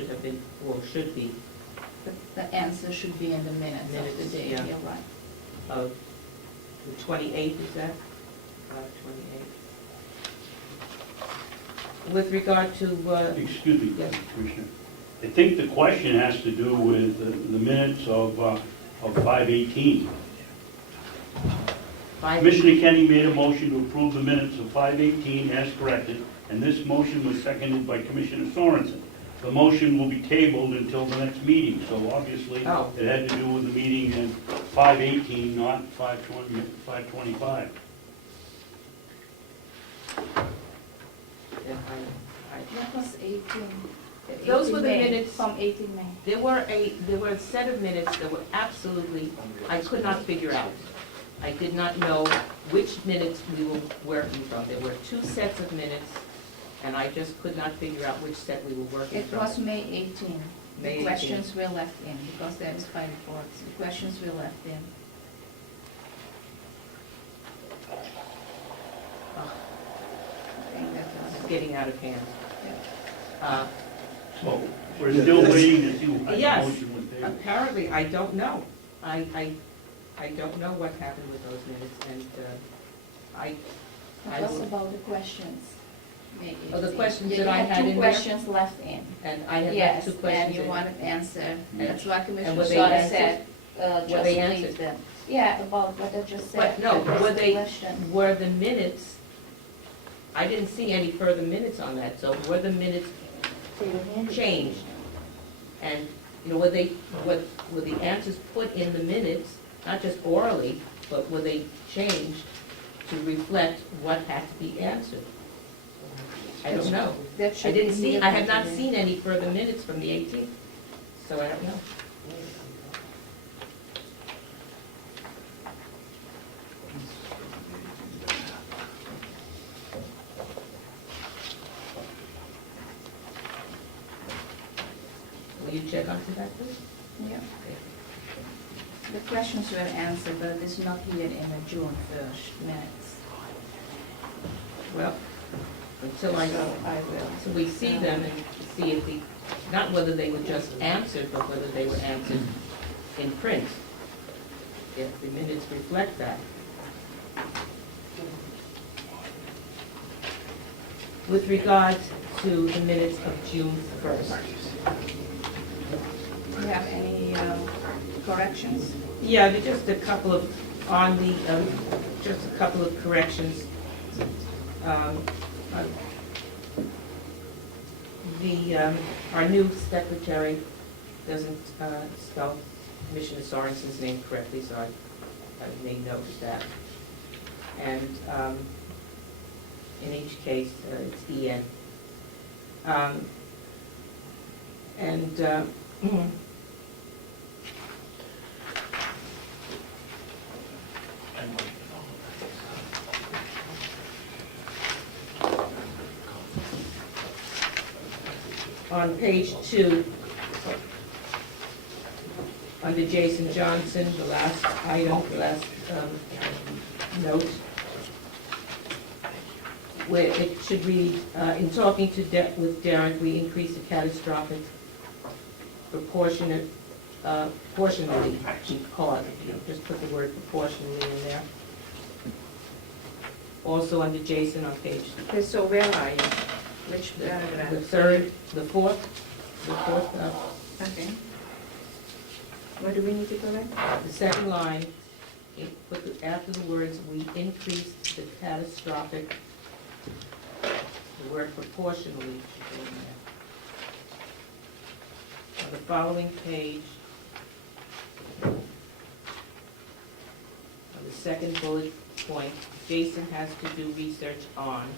should have been, or should be, The answer should be in the minutes of the Minutes, day, yeah. you're right. of the 28th, is that? 28th. With regard to, Excuse me, Yes. Commissioner. I think the question has to do with the minutes of 5/18. Commissioner Kenny made a motion to approve the minutes of 5/18 as corrected, and this motion was seconded by Commissioner Sorensen. The motion will be tabled until the next meeting, so obviously Oh. it had to do with the meeting in 5/18, not 5/25. That was 18. Those were the 18 May, minutes. From 18 May. There were a set of minutes that were absolutely, I could not figure out. I did not know which minutes we were working from. There were two sets of minutes, and I just could not figure out which set we were working It from. was May 18. May The 18. questions were left in, because there is 5 reports. The questions were left in. Oh, I think that it's was, getting out of hand. yeah. So we're still waiting to see what the Yes. motion was tabled. Apparently, I don't know. I don't know what happened with those minutes, and I It was will- about the questions. May Oh, the 18. questions Yeah, that you I had in two there? questions left in. and I have Yes, two questions. and you in. wanted answer. Yes. That's why Commissioner were they Soda answered? said, Were just they leave answered? them. Yeah, about what I just said. But no, Address were the they, question. were the minutes, I didn't see any further minutes on that, so were the minutes changed? And, you know, were the answers put in the minutes, not just orally, but were they changed to reflect what had to be answered? I don't know. That I should didn't be see, here I have not today. seen any further minutes from the 18th, so I don't know. Will you check onto that, please? Yeah. The questions were answered, but it's not here in the June 1st minutes. Well, until I, So I will. so we see them and see if the, not whether they were just answered, but whether they were answered in print. If the minutes reflect that. With regard to the minutes of June 1st. Do you have any corrections? Yeah, there's just a couple of, on the, just a couple of corrections. Our new secretary doesn't spell Commissioner Sorensen's name correctly, so I made note of that. And in each case, it's E-N. On page 2, under Jason Johnson, the last item, the last note, where it should read, in talking with Darren, we increased the catastrophic proportionally, call it, just put the word proportionally in there. Also under Jason on page, Okay, so where are you? Which paragraph? the third, the fourth, Okay. What do we need to correct? the second line, after the words, we increased the catastrophic, the word proportionally should go in there. On the following page, on the second bullet point, Jason has to do research on.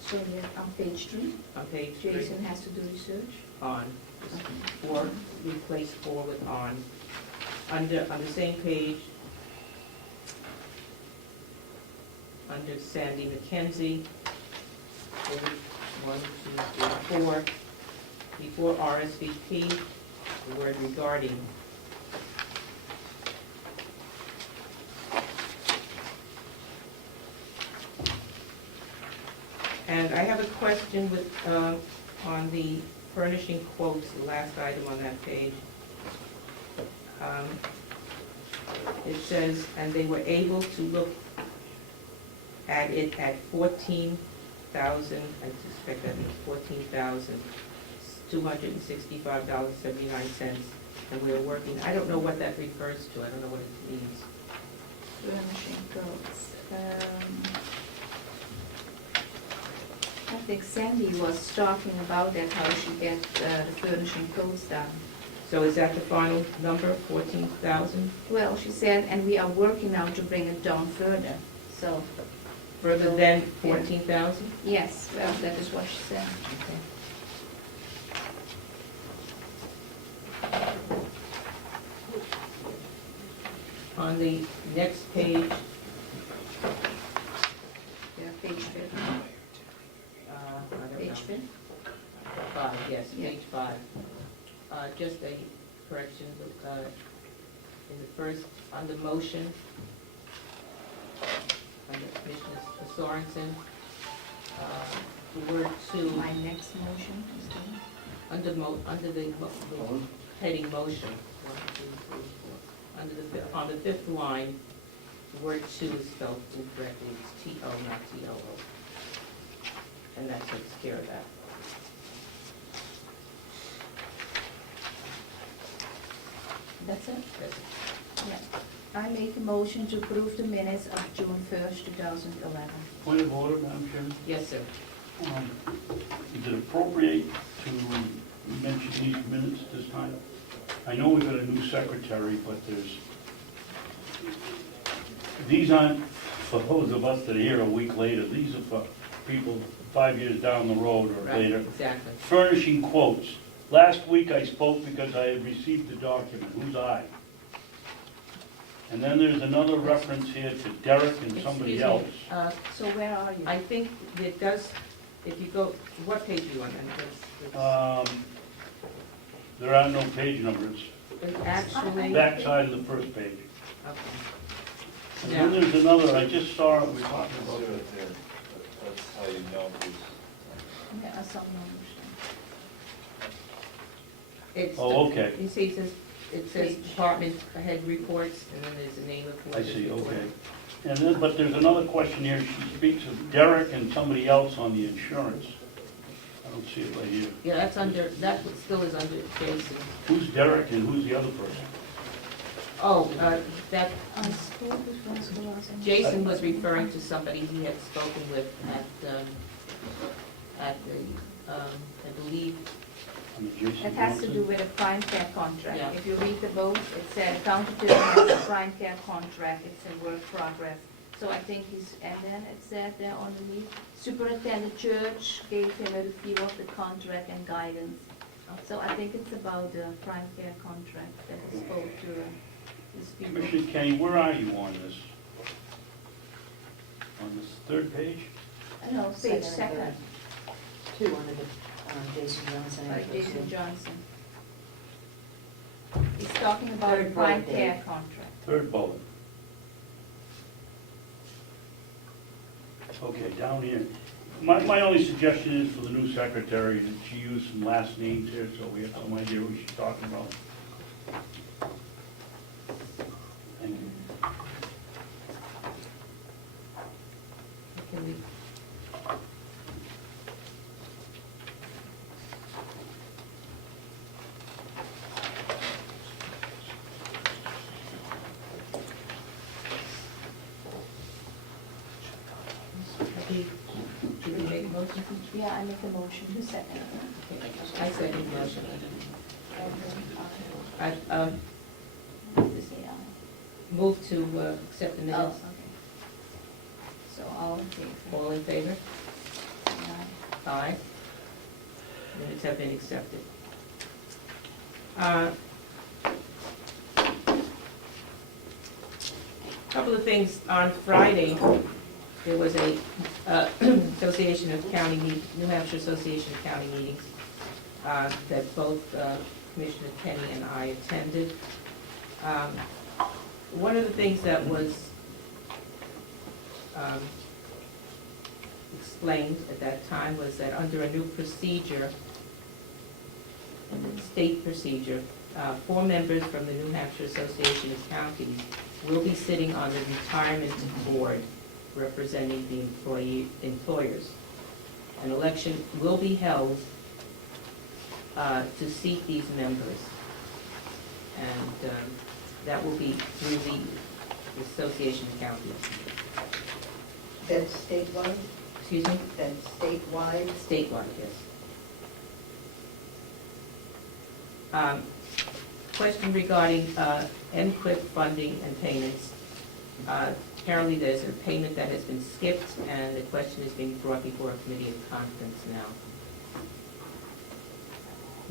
So yeah, on page 3, On page 3, Jason has to do research. on, or replace for with on. On the same page, under Sandy McKenzie, bullet 1, 2, 3, 4, before RSVP, the word regarding. And I have a question with, on the furnishing quotes, the last item on that page. It says, and they were able to look at it at $14,000, I suspect that means $14,265.79, and we are working, I don't know what that refers to, I don't know what it means. Furnishing codes. I think Sandy was talking about that, how she get the furnishing codes done. So is that the final number, 14,000? Well, she said, and we are working now to bring it down further, so, Further than 14,000? yes, well, that is what she said. On the next page, Yeah, page 5. I don't know. Page 5? 5, yes, Yeah. page 5. Just a correction, in the first, under motion, under Commissioner Sorensen, the word to, My next motion is done. under the heading motion, 1, 2, 3, 4, on the fifth line, the word to is spelled incorrectly, it's T-O, not T-O-O. And that takes care of that. That's it? That's it. Yeah. I make a motion to approve the minutes of June 1st, 2011. Point of order, Madam Chairman. Yes, sir. Is it appropriate to mention these minutes this time? I know we've got a new secretary, but these aren't for those of us that are here a week later. These are for people 5 years down the road or Right, later. exactly. Furnishing quotes. Last week I spoke because I had received the document. Who's I? And then there's another reference here to Derek and somebody Excuse me, else. So where are you? I think it does, if you go, what page are you on? And There are no page numbers. it's actually, Back side of the first page. okay. And then there's another, I just saw it, we're talking about it. That's how you know who's. There are some numbers. It's Oh, the- okay. You see, it says department head reports, and then there's the name of who I it is see, reporting. okay. And then, but there's another question here, she speaks of Derek and somebody else on the insurance. I don't see it right here. Yeah, that's under, that still is under Jason. Who's Derek and who's the other person? Oh, that, I spoke with François. Jason was referring to somebody he had spoken with at the, I believe, On the Jason It has to Johnson? do with a prime care contract. Yeah. If you read the both, it said county attorney has a prime care contract, it's in work progress. So I think he's, and then it said there underneath, Superintendent Church gave him a review of the contract and guidance. So I think it's about the prime care contract that he spoke to these people. Commissioner Kenny, where are you on this? On this third page? No, page Second. second, Two under the Jason Johnson. by Jason Johnson. He's talking about a Third prime bullet care there. contract. Third bullet. Okay, down here. My only suggestion is for the new secretary that she use some last names here so we have some idea who she's talking about. Thank you. can we, did we make a motion? Yeah, I make a motion, who second? I second the motion. I Yeah. move to accept the Oh, minutes. okay. So all in favor? All in favor? Aye. Aye. Minutes have been accepted. Couple of things. On Friday, there was a Association of County meet, New Hampshire Association of County meetings that both Commissioner Kenny and I attended. One of the things that was explained at that time was that under a new procedure, a state procedure, 4 members from the New Hampshire Association of Counties will be sitting on the retirement board representing the employers. An election will be held to seat these members. And that will be through the Association of Counties. That's statewide? Excuse me? That's statewide? Statewide, yes. Question regarding NQIP funding and payments. Apparently there's a payment that has been skipped, and the question is being brought before a committee of conference now.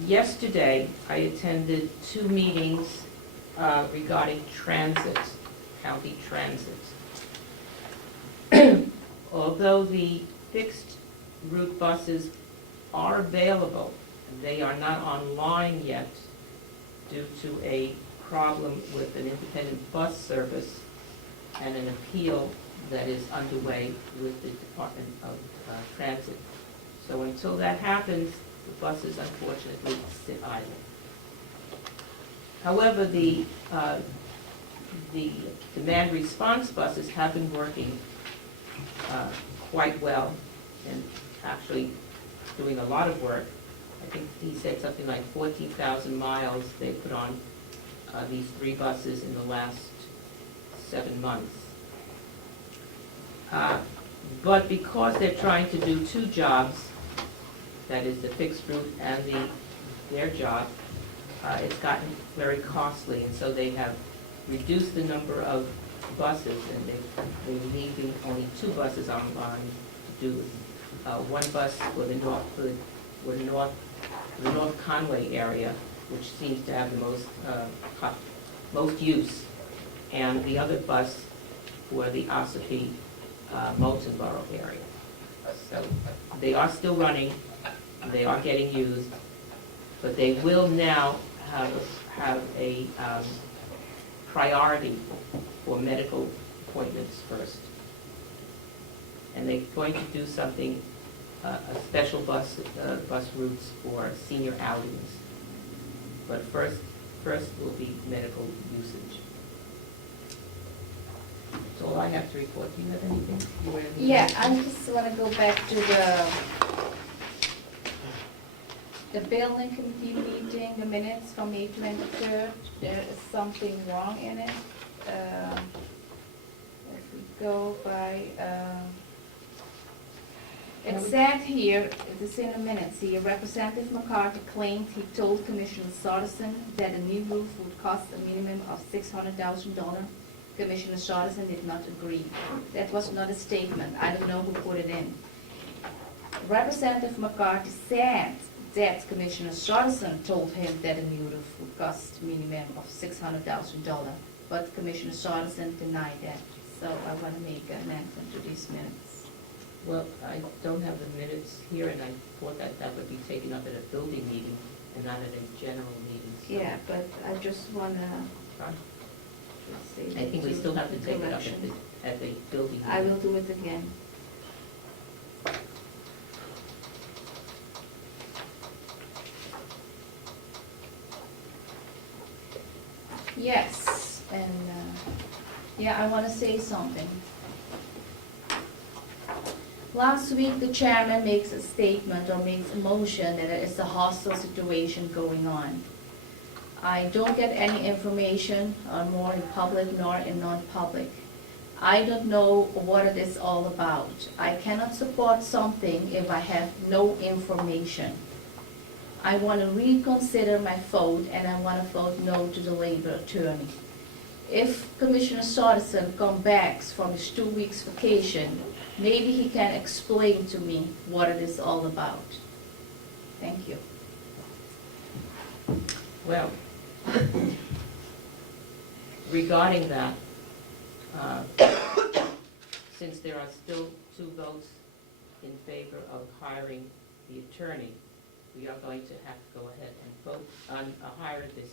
Yesterday, I attended 2 meetings regarding transit, county transit. Although the fixed route buses are available, they are not online yet due to a problem with an independent bus service and an appeal that is underway with the Department of Transit. So until that happens, the buses unfortunately sit idle. However, the demand response buses have been working quite well and actually doing a lot of work. I think he said something like 14,000 miles they put on these 3 buses in the last 7 months. But because they're trying to do 2 jobs, that is the fixed route and their job, it's gotten very costly, and so they have reduced the number of buses, and they're leaving only 2 buses online to do 1 bus for the North Conway area, which seems to have the most use, and the other bus for the Ossipee Moultonborough area. So they are still running, they are getting used, but they will now have a priority for medical appointments first. And they're going to do something, a special bus routes for senior outings. But first will be medical usage. That's all I have to report. Do you have anything? Yeah, I just want to go back to the building committee meeting, the minutes from May 23rd. There is something wrong in it. If we go by, it said here, it is in the minutes here, Representative McCarthy claimed he told Commissioner Sorensen that a new roof would cost a minimum of $600,000. Commissioner Sorensen did not agree. That was not a statement. I don't know who put it in. Representative McCarthy said that Commissioner Sorensen told him that a new roof would cost a minimum of $600,000, but Commissioner Sorensen denied that. So I want to make an amendment to these minutes. Well, I don't have the minutes here, and I thought that would be taken up at a building meeting and not at a general meeting. So Yeah, but I just want to say. I think we still have to take it up correction. at the building meeting. I will do it again. Yes, and yeah, I want to say something. Last week, the chairman makes a statement or makes a motion that there is a hostile situation going on. I don't get any information, more in public nor in non-public. I don't know what it is all about. I cannot support something if I have no information. I want to reconsider my vote, and I want to vote no to the labor attorney. If Commissioner Sorensen comes back from his 2 weeks vacation, maybe he can explain to me what it is all about. Thank you. Well, regarding that, since there are still 2 votes in favor of hiring the attorney, we are going to have to go ahead and vote on hiring this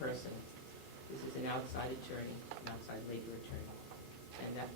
person. This is an outside attorney, an outside labor attorney, and that